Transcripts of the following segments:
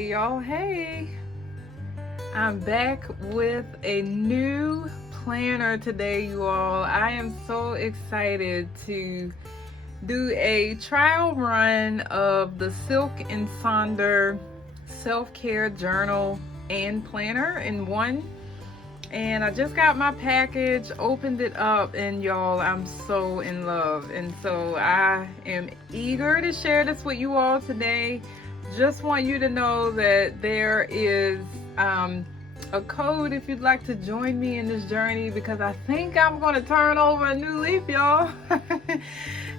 Hey y'all, hey! I'm back with a new planner today, you all. I am so excited to do a trial run of the Silk and Sonder self-care journal and planner in one. And I just got my package, opened it up, and y'all, I'm so in love. And so I am eager to share this with you all today. Just want you to know that there is a code if you'd like to join me in this journey, because I think I'm going to turn over a new leaf, y'all.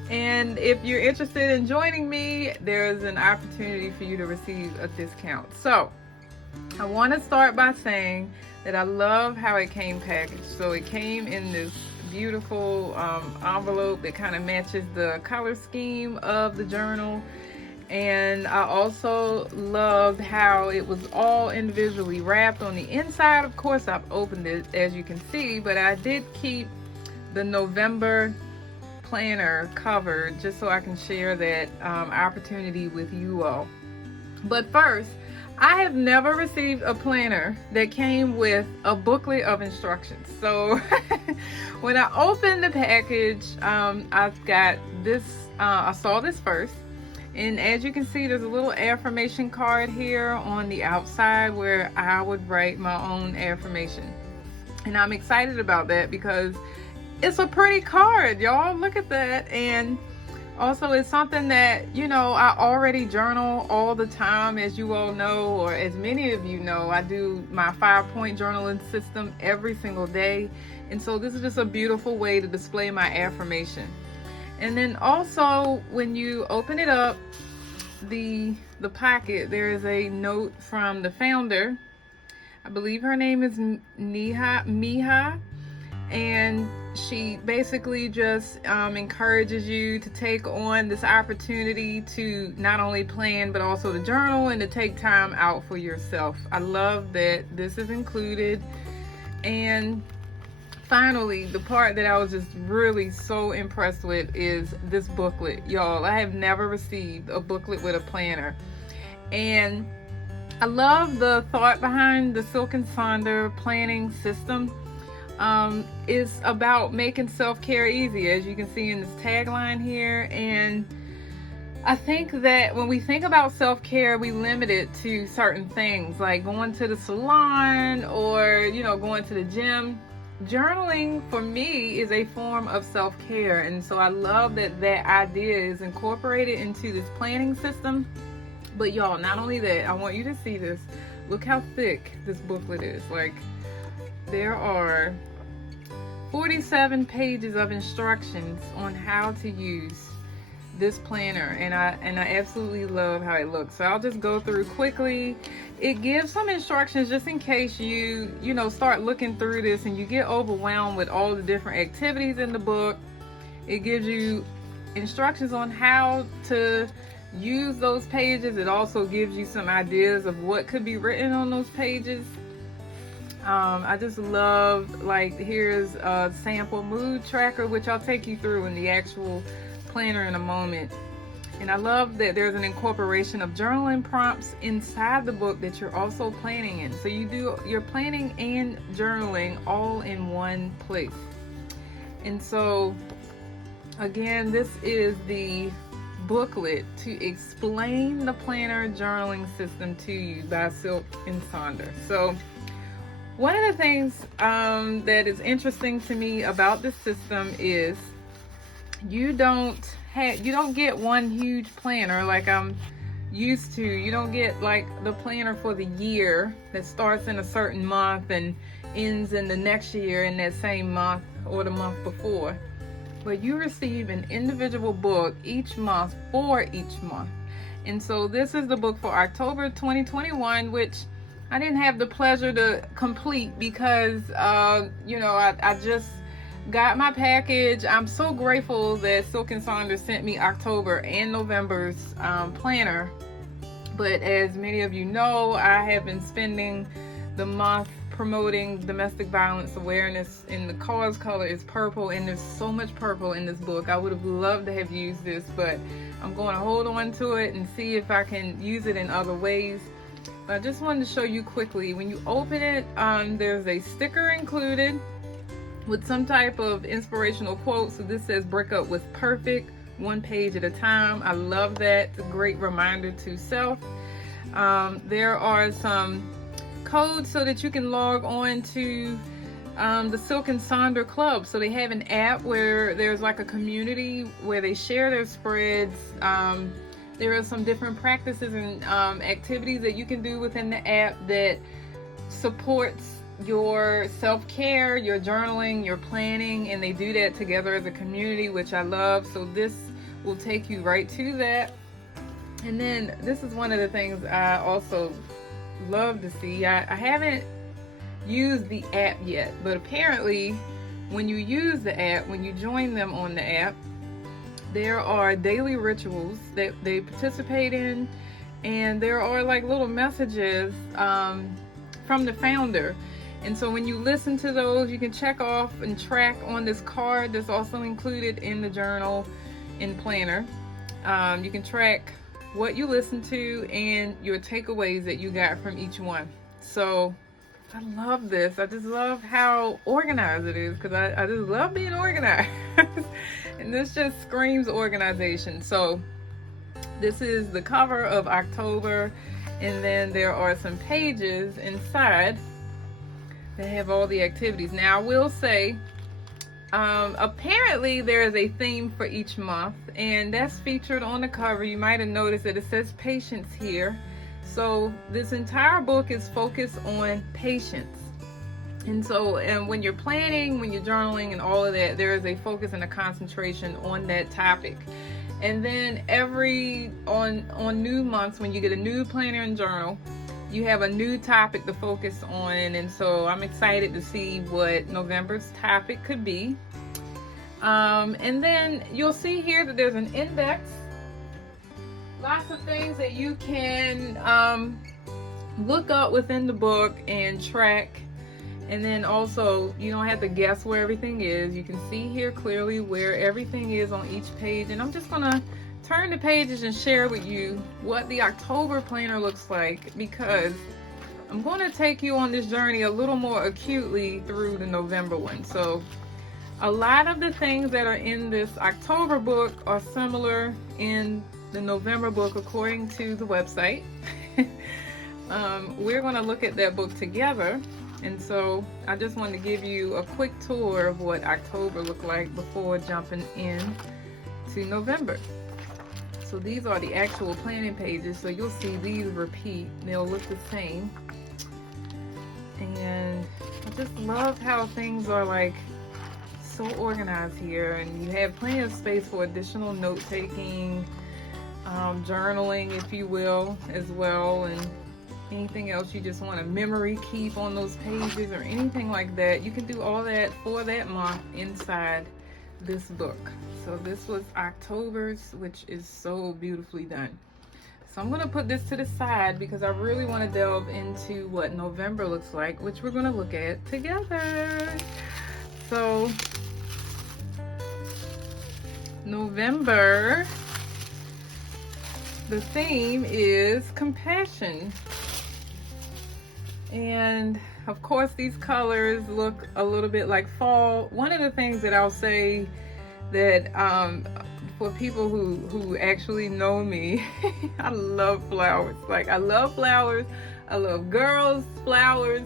And if you're interested in joining me, there's an opportunity for you to receive a discount. So I want to start by saying that I love how it came packaged. So it came in this beautiful envelope that kind of matches the color scheme of the journal. And I also loved how it was all individually wrapped on the inside. Of course, I've opened it, as you can see, but I did keep the November planner covered just so I can share that opportunity with you all. But first, I have never received a planner that came with a booklet of instructions. So when I opened the package, I've got this, I saw this first. And as you can see, there's a little affirmation card here on the outside where I would write my own affirmation. And I'm excited about that because it's a pretty card, y'all. Look at that. And also, it's something that, you know, I already journal all the time, as you all know, or as many of you know. I do my 5-point journaling system every single day. And so this is just a beautiful way to display my affirmation. And then also, when you open it up, the pocket, there is a note from the founder. I believe her name is Miha, and she basically just encourages you to take on this opportunity to not only plan but also to journal and to take time out for yourself. I love that this is included. And finally, the part that I was just really so impressed with is this booklet. Y'all, I have never received a booklet with a planner. And I love the thought behind the Silk and Sonder planning system. It's about making self-care easy, as you can see in this tagline here. And I think that when we think about self-care, we limit it to certain things like going to the salon or, you know, going to the gym. Journaling for me is a form of self-care, and so I love that that idea is incorporated into this planning system. But y'all, not only that, I want you to see this. Look how thick this booklet is. Like, there are 47 pages of instructions on how to use this planner, and I absolutely love how it looks. So I'll just go through quickly. It gives some instructions just in case you know, start looking through this and you get overwhelmed with all the different activities in the book. It gives you instructions on how to use those pages. It also gives you some ideas of what could be written on those pages. I just love, like, here's a sample mood tracker, which I'll take you through in the actual planner in a moment. And I love that there's an incorporation of journaling prompts inside the book that you're also planning in. So you do your planning and journaling all in one place. And so again, this is the booklet to explain the planner journaling system to you by Silk and Sonder. So one of the things that is interesting to me about this system is you don't get one huge planner like I'm used to. You don't get like the planner for the year that starts in a certain month and ends in the next year in that same month or the month before. But you receive an individual book each month for each month. And so this is the book for October 2021, which I didn't have the pleasure to complete because, you know, I just got my package. I'm so grateful that Silk and Sonder sent me October and November's planner. But as many of you know, I have been spending the month promoting domestic violence awareness, and the cause color is purple, and there's so much purple in this book. I would have loved to have used this, but I'm going to hold on to it and see if I can use it in other ways. I just wanted to show you quickly. When you open it, there's a sticker included with some type of inspirational quote. So this says, break up with perfect, one page at a time. I love that. It's a great reminder to self. There are some codes so that you can log on to the Silk and Sonder Club. So they have an app where there's like a community where they share their spreads. There are some different practices and activities that you can do within the app that supports your self-care, your journaling, your planning, and they do that together as a community, which I love. So this will take you right to that. And then this is one of the things I also love to see. I haven't used the app yet, but apparently when you use the app, when you join them on the app, there are daily rituals that they participate in, and there are like little messages from the founder. And so when you listen to those, you can check off and track on this card that's also included in the journal and planner. You can track what you listen to and your takeaways that you got from each one. So I love this. I just love how organized it is, because I just love being organized. And this just screams organization. So this is the cover of October, and then there are some pages inside that have all the activities. Now I will say, apparently there is a theme for each month, and that's featured on the cover. You might have noticed that it says patience here. So this entire book is focused on patience. And so when you're planning, when you're journaling and all of that, there is a focus and a concentration on that topic. And then on new months, when you get a new planner and journal, you have a new topic to focus on. And so I'm excited to see what November's topic could be. And then you'll see here that there's an index. Lots of things that you can look up within the book and track. And then also, you don't have to guess where everything is. You can see here clearly where everything is on each page. And I'm just going to turn the pages and share with you what the October planner looks like, because I'm going to take you on this journey a little more acutely through the November one. So a lot of the things that are in this October book are similar in the November book, according to the website. We're going to look at that book together. And so I just want to give you a quick tour of what October looked like before jumping in to November. So these are the actual planning pages. So you'll see these repeat. They'll look the same. And I just love how things are like so organized here. And you have plenty of space for additional note-taking, journaling, if you will, as well. And anything else you just want to memory keep on those pages or anything like that, you can do all that for that month inside this book. So this was October's, which is so beautifully done. So I'm going to put this to the side because I really want to delve into what November looks like, which we're going to look at together. So November, the theme is compassion. And of course these colors look a little bit like fall. One of the things that I'll say that for people who actually know me, I love flowers. Like I love flowers. I love girls, flowers,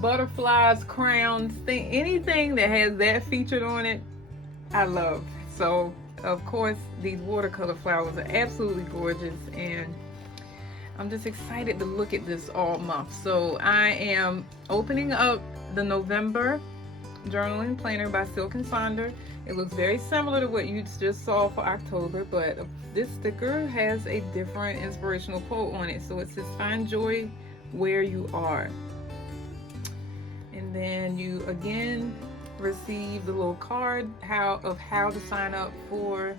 butterflies, crowns, anything that has that featured on it, I love. So of course these watercolor flowers are absolutely gorgeous, and I'm just excited to look at this all month. So I am opening up the November journaling planner by Silk and Sonder. It looks very similar to what you just saw for October, but this sticker has a different inspirational quote on it. So it says, find joy where you are. And then you again receive the little card of how to sign up for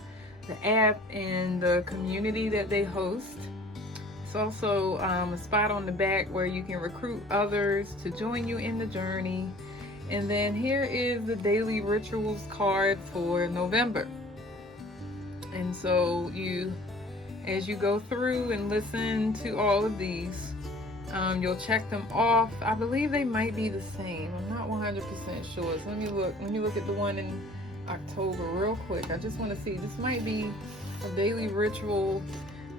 the app and the community that they host. Also a spot on the back where you can recruit others to join you in the journey. And then here is the daily rituals card for November. And so as you go through and listen to all of these, You'll check them off. I believe they might be the same. I'm not 100% sure. So let me look at the one in October real quick. I just want to see. This might be a daily ritual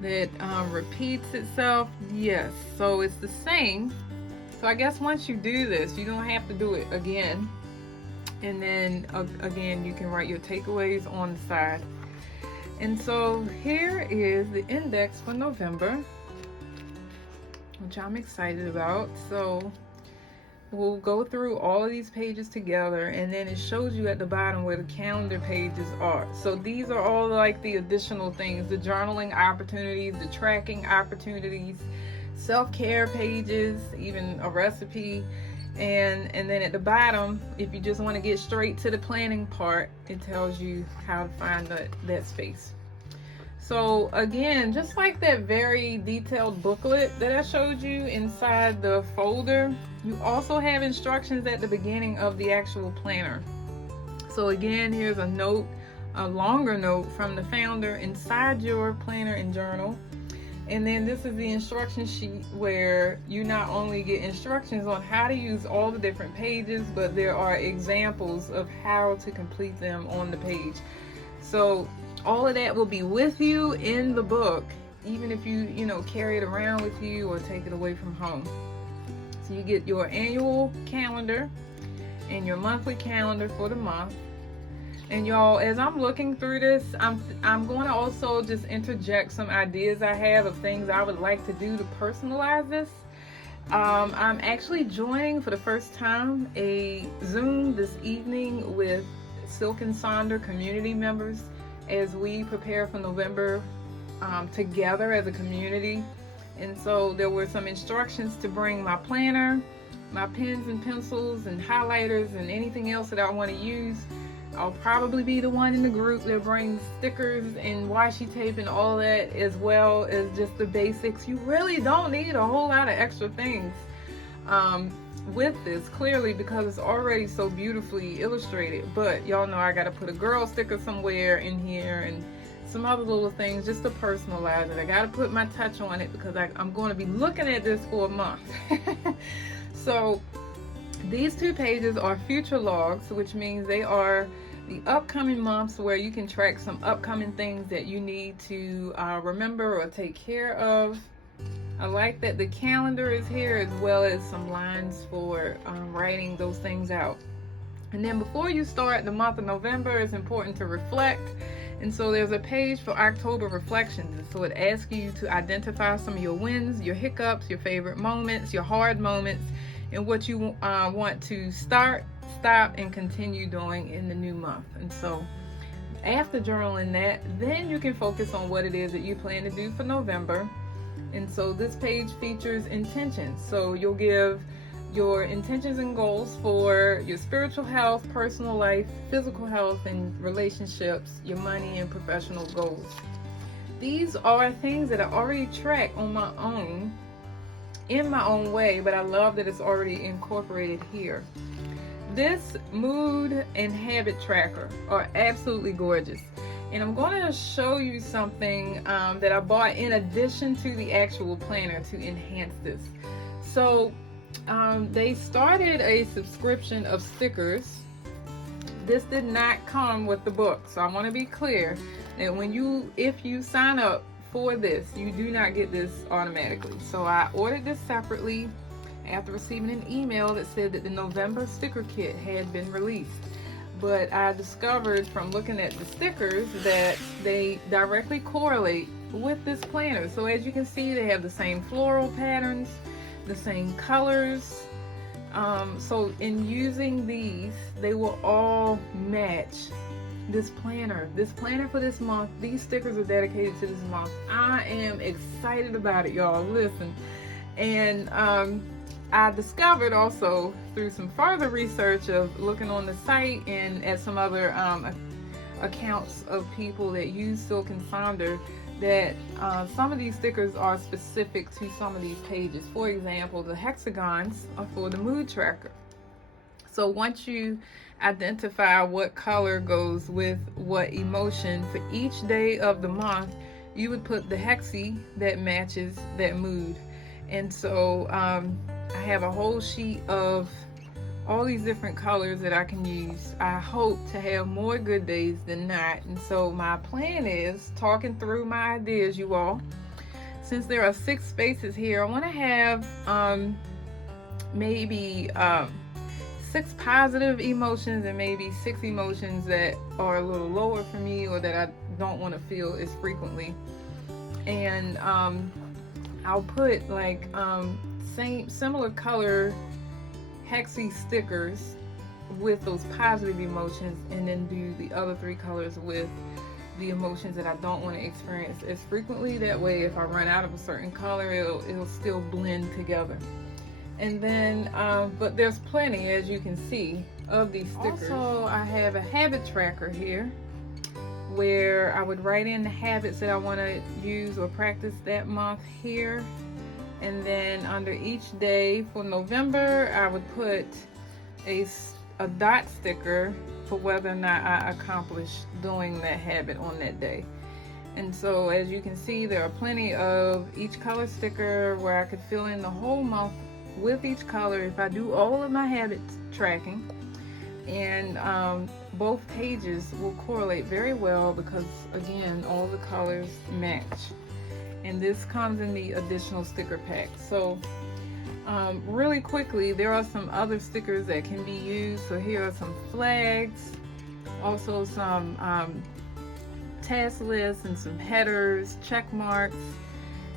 that repeats itself. Yes, so it's the same. So I guess once you do this, you don't have to do it again. And then again, you can write your takeaways on the side. And so here is the index for November, which I'm excited about. So we'll go through all of these pages together, and then it shows you at the bottom where the calendar pages are. So these are all like the additional things, the journaling opportunities, the tracking opportunities, self-care pages, even a recipe. And then at the bottom, if you just want to get straight to the planning part, it tells you how to find that space. So again, just like that very detailed booklet that I showed you inside the folder, you also have instructions at the beginning of the actual planner. So again, here's a note, a longer note from the founder inside your planner and journal. And then this is the instruction sheet where you not only get instructions on how to use all the different pages, but there are examples of how to complete them on the page. So all of that will be with you in the book, even if you carry it around with you or take it away from home. So you get your annual calendar and your monthly calendar for the month. And y'all, as I'm looking through this, I'm going to also just interject some ideas I have of things I would like to do to personalize this. I'm actually joining for the first time a Zoom this evening with Silk and Sonder community members as we prepare for November together as a community. And so there were some instructions to bring my planner, my pens and pencils and highlighters and anything else that I want to use. I'll probably be the one in the group that brings stickers and washi tape and all that, as well as just the basics. You really don't need a whole lot of extra things with this, clearly, because it's already so beautifully illustrated. But y'all know I got to put a girl sticker somewhere in here and some other little things just to personalize it. I got to put my touch on it because I'm going to be looking at this for a month. So these 2 pages are future logs, which means they are the upcoming months where you can track some upcoming things that you need to remember or take care of. I like that the calendar is here, as well as some lines for writing those things out. And then before you start the month of November, it's important to reflect. And so there's a page for October reflections. And so it asks you to identify some of your wins, your hiccups, your favorite moments, your hard moments, and what you want to start, stop, and continue doing in the new month. And so after journaling that, then you can focus on what it is that you plan to do for November. And so this page features intentions. So you'll give your intentions and goals for your spiritual health, personal life, physical health, and relationships, your money and professional goals. These are things that I already track on my own, in my own way, but I love that it's already incorporated here. This mood and habit tracker are absolutely gorgeous. And I'm going to show you something that I bought in addition to the actual planner to enhance this. So they started a subscription of stickers. This did not come with the book. So I want to be clear that if you sign up for this, you do not get this automatically. So I ordered this separately after receiving an email that said that the November sticker kit had been released. But I discovered from looking at the stickers that they directly correlate with this planner. So as you can see, they have the same floral patterns, the same colors. So in using these, they will all match this planner for this month. These stickers are dedicated to this month. I am excited about it, y'all. Listen. And I discovered also through some further research of looking on the site and at some other accounts of people that use Silk and Sonder that some of these stickers are specific to some of these pages. For example, the hexagons are for the mood tracker. So once you identify what color goes with what emotion for each day of the month, you would put the hexie that matches that mood. And so I have a whole sheet of all these different colors that I can use. I hope to have more good days than not. And so my plan is, talking through my ideas, you all, since there are 6 spaces here, I want to have maybe 6 positive emotions and maybe 6 emotions that are a little lower for me or that I don't want to feel as frequently. And I'll put like similar color hexy stickers with those positive emotions, and then do the other 3 colors with the emotions that I don't want to experience as frequently. That way, if I run out of a certain color, it'll still blend together. And then, but there's plenty, as you can see, of these stickers. Also, I have a habit tracker here where I would write in the habits that I want to use or practice that month here. And then under each day for November, I would put a dot sticker for whether or not I accomplished doing that habit on that day. And so as you can see, there are plenty of each color sticker where I could fill in the whole month with each color if I do all of my habit tracking. And both pages will correlate very well because, again, all the colors match. And this comes in the additional sticker pack. So really quickly, there are some other stickers that can be used. So here are some flags, also some task lists and some headers, check marks,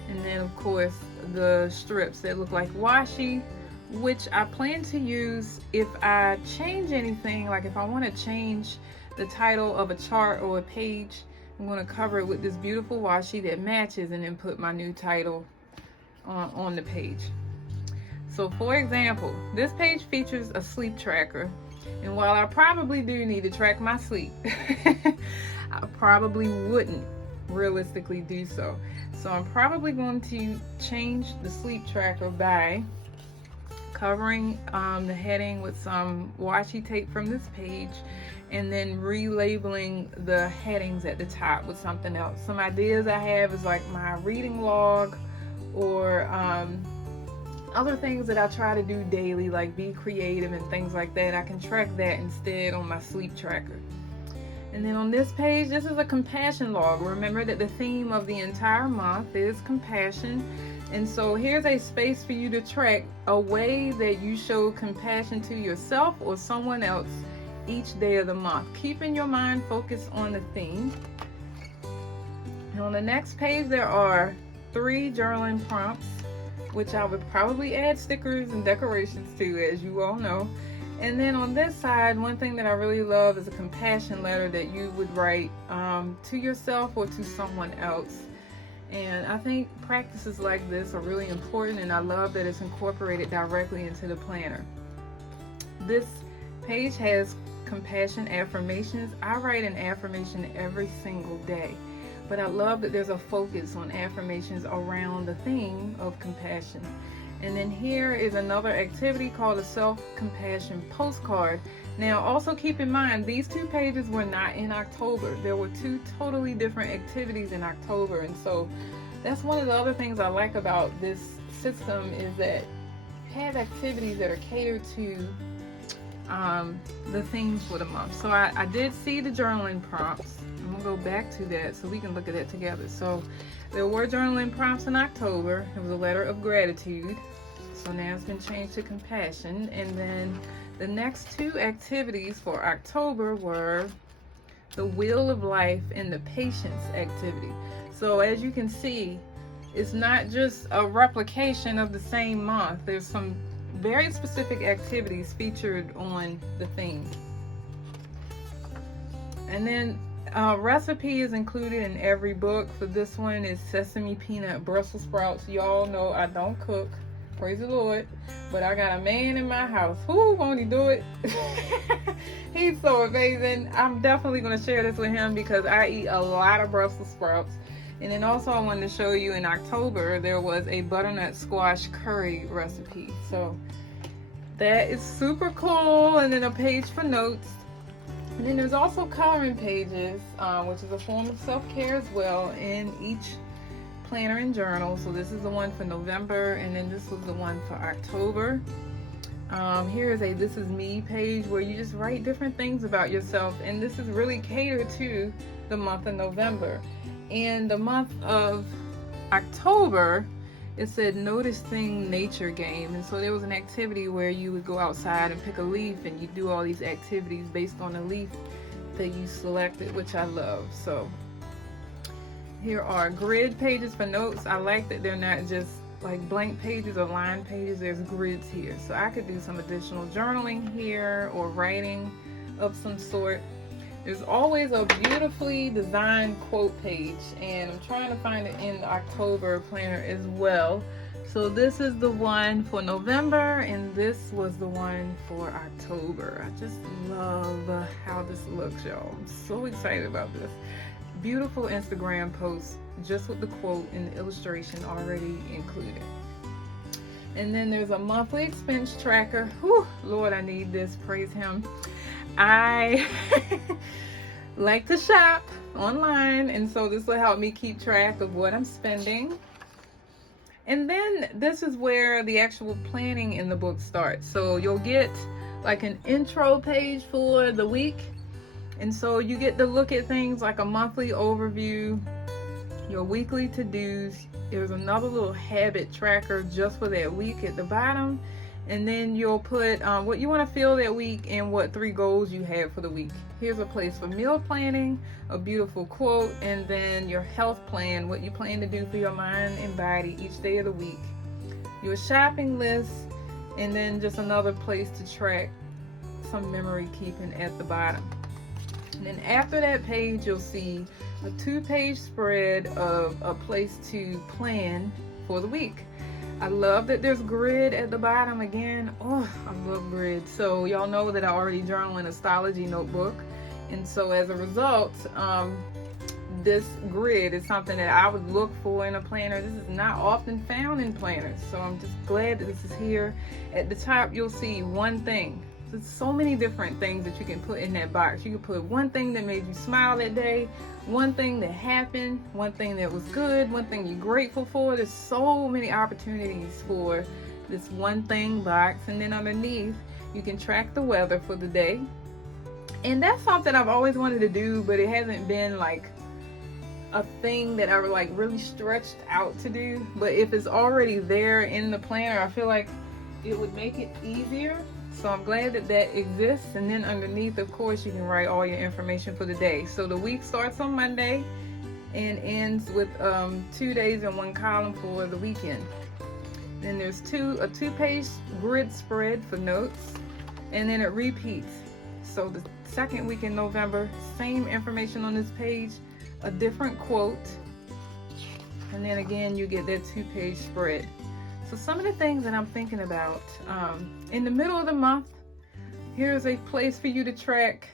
and then of course the strips that look like washi, which I plan to use if I change anything. Like if I want to change the title of a chart or a page, I'm going to cover it with this beautiful washi that matches and then put my new title on the page. So for example, this page features a sleep tracker, and while I probably do need to track my sleep, I probably wouldn't realistically do so. So I'm probably going to change the sleep tracker by covering the heading with some washi tape from this page, and then relabeling the headings at the top with something else. Some ideas I have is like my reading log, or other things that I try to do daily, like be creative and things like that. I can track that instead on my sleep tracker. And then on this page, this is a compassion log. Remember that the theme of the entire month is compassion. And so here's a space for you to track a way that you show compassion to yourself or someone else each day of the month, keeping your mind focused on the theme. And on the next page, there are 3 journaling prompts, which I would probably add stickers and decorations to, as you all know. And then on this side, one thing that I really love is a compassion letter that you would write to yourself or to someone else. And I think practices like this are really important, and I love that it's incorporated directly into the planner. This page has compassion affirmations. I write an affirmation every single day, but I love that there's a focus on affirmations around the theme of compassion. And then here is another activity called a self-compassion postcard. Now also keep in mind, these 2 pages were not in October. There were 2 totally different activities in October. And so that's one of the other things I like about this system, is that you have activities that are catered to the themes for the month. So I did see the journaling prompts. I'm gonna go back to that so we can look at it together. So there were journaling prompts in October. It was a letter of gratitude. So now it's been changed to compassion. And then the next 2 activities for October were the Wheel of Life and the Patience activity. So as you can see, it's not just a replication of the same month. There's some very specific activities featured on the theme. And then recipe is included in every book. For this one is sesame peanut Brussels sprouts. Y'all know I don't cook, praise the Lord, but I got a man in my house who won't he do it. He's so amazing. I'm definitely going to share this with him because I eat a lot of Brussels sprouts. And then also I wanted to show you in October there was a butternut squash curry recipe. So that is super cool. And then a page for notes. And then there's also coloring pages, which is a form of self-care as well, in each planner and journal. So this is the one for November, and then this was the one for October. Here is a This Is Me page where you just write different things about yourself, and this is really catered to the month of November. And the month of October, it said Noticing Nature Game, and so there was an activity where you would go outside and pick a leaf, and you do all these activities based on a leaf that you selected, which I love. So here are grid pages for notes. I like that they're not just like blank pages or line pages. There's grids here, so I could do some additional journaling here or writing of some sort. There's always a beautifully designed quote page, and I'm trying to find it in the October planner as well. So this is the one for November, and this was the one for October. I just love how this looks, y'all. I'm so excited about this. Beautiful Instagram post just with the quote and the illustration already included. And then there's a monthly expense tracker. Whew, Lord, I need this. Praise him. I like to shop online, and so this will help me keep track of what I'm spending. And then this is where the actual planning in the book starts. So you'll get like an intro page for the week, and so you get to look at things like a monthly overview, your weekly to-dos. There's another little habit tracker just for that week at the bottom, and then you'll put what you want to feel that week and what 3 goals you have for the week. Here's a place for meal planning, a beautiful quote, and then your health plan, what you plan to do for your mind and body each day of the week, your shopping list, and then just another place to track some memory keeping at the bottom. And then after that page, you'll see a 2-page spread of a place to plan for the week. I love that there's grid at the bottom again. Oh, I love grid. So y'all know that I already journal in astrology notebook, and so as a result, this grid is something that I would look for in a planner. This is not often found in planners, so I'm just glad that this is here. At the top, you'll see one thing. There's so many different things that you can put in that box. You can put one thing that made you smile that day, one thing that happened, one thing that was good, one thing you're grateful for. There's so many opportunities for this one thing box. And then underneath, you can track the weather for the day. And that's something I've always wanted to do, but it hasn't been like a thing that I like really stretched out to do. But if it's already there in the planner, I feel like it would make it easier. So I'm glad that that exists. And then underneath, of course, you can write all your information for the day. So the week starts on Monday and ends with 2 days and 1 column for the weekend. Then there's a 2-page grid spread for notes, and then it repeats. So the second week in November, same information on this page, a different quote, and then again you get that 2-page spread. So some of the things that I'm thinking about, in the middle of the month, here's a place for you to track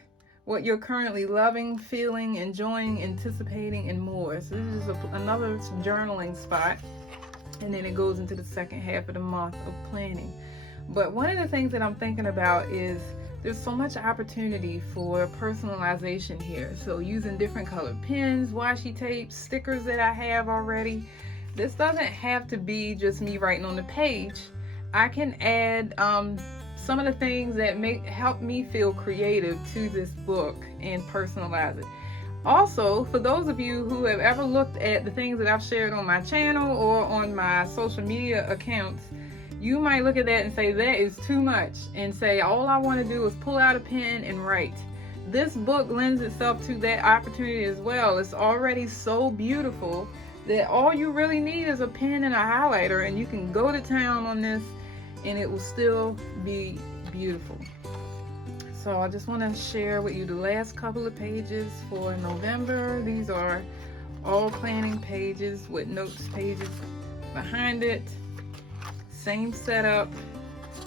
what you're currently loving, feeling, enjoying, anticipating, and more. So this is another journaling spot, and then it goes into the second half of the month of planning. But one of the things that I'm thinking about is there's so much opportunity for personalization here. So using different colored pens, washi tapes, stickers that I have already. This doesn't have to be just me writing on the page. I can add some of the things that help me feel creative to this book and personalize it. Also, for those of you who have ever looked at the things that I've shared on my channel or on my social media accounts, you might look at that and say, that is too much, and say, all I want to do is pull out a pen and write. This book lends itself to that opportunity as well. It's already so beautiful that all you really need is a pen and a highlighter, and you can go to town on this and it will still be beautiful. So I just want to share with you the last couple of pages for November. These are all planning pages with notes pages behind it. Same setup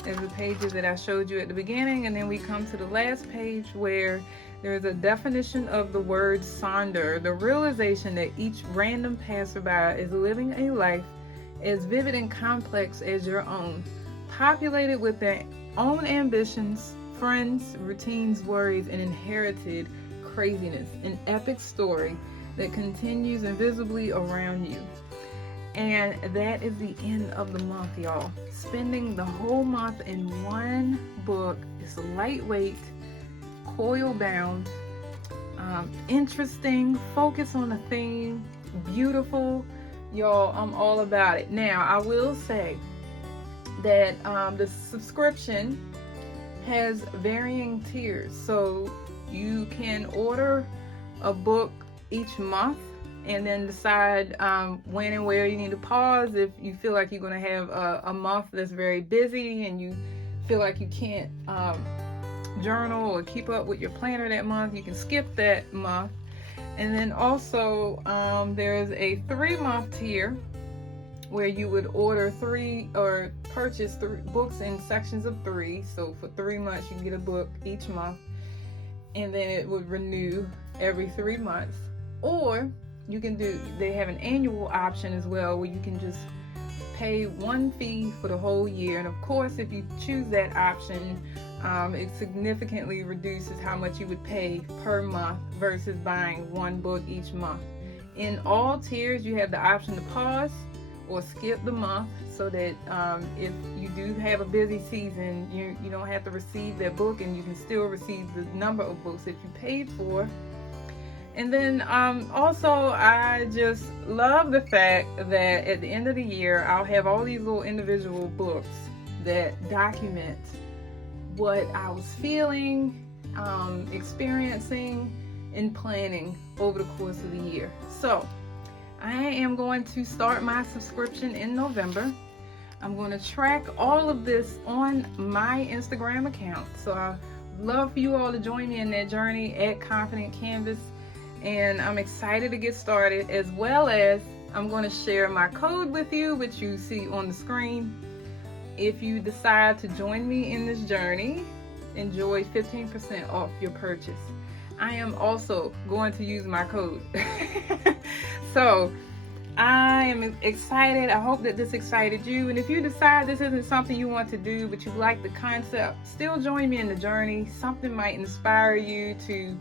as the pages that I showed you at the beginning, and then we come to the last page where there's a definition of the word Sonder, the realization that each random passerby is living a life as vivid and complex as your own, populated with their own ambitions, friends, routines, worries, and inherited craziness, an epic story that continues invisibly around you. And that is the end of the month, y'all. Spending the whole month in one book. It's lightweight, coil bound, interesting, focus on a theme, beautiful. Y'all, I'm all about it. Now, I will say that the subscription has varying tiers. So you can order a book each month and then decide when and where you need to pause. If you feel like you're going to have a month that's very busy and you feel like you can't journal or keep up with your planner that month, you can skip that month. And then also there's a 3-month tier where you would order 3 or purchase 3 books in sections of 3. So for 3 months you can get a book each month, and then it would renew every 3 months. Or you can they have an annual option as well, where you can just pay one fee for the whole year. And of course, if you choose that option, it significantly reduces how much you would pay per month versus buying one book each month. In all tiers, you have the option to pause or skip the month, so that if you do have a busy season, you don't have to receive that book, and you can still receive the number of books that you paid for. And then also, I just love the fact that at the end of the year, I'll have all these little individual books that document what I was feeling, experiencing, and planning over the course of the year. So I am going to start my subscription in November. I'm going to track all of this on my Instagram account. So I'd love for you all to join me in that journey at Confident Canvas. And I'm excited to get started, as well as I'm going to share my code with you, which you see on the screen. If you decide to join me in this journey, enjoy 15% off your purchase. I am also going to use my code. So I am excited. I hope that this excited you. And if you decide this isn't something you want to do, but you like the concept, still join me in the journey. Something might inspire you to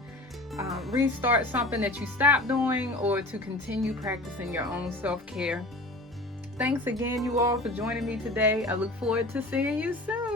restart something that you stopped doing, or to continue practicing your own self-care. Thanks again, you all, for joining me today. I look forward to seeing you soon.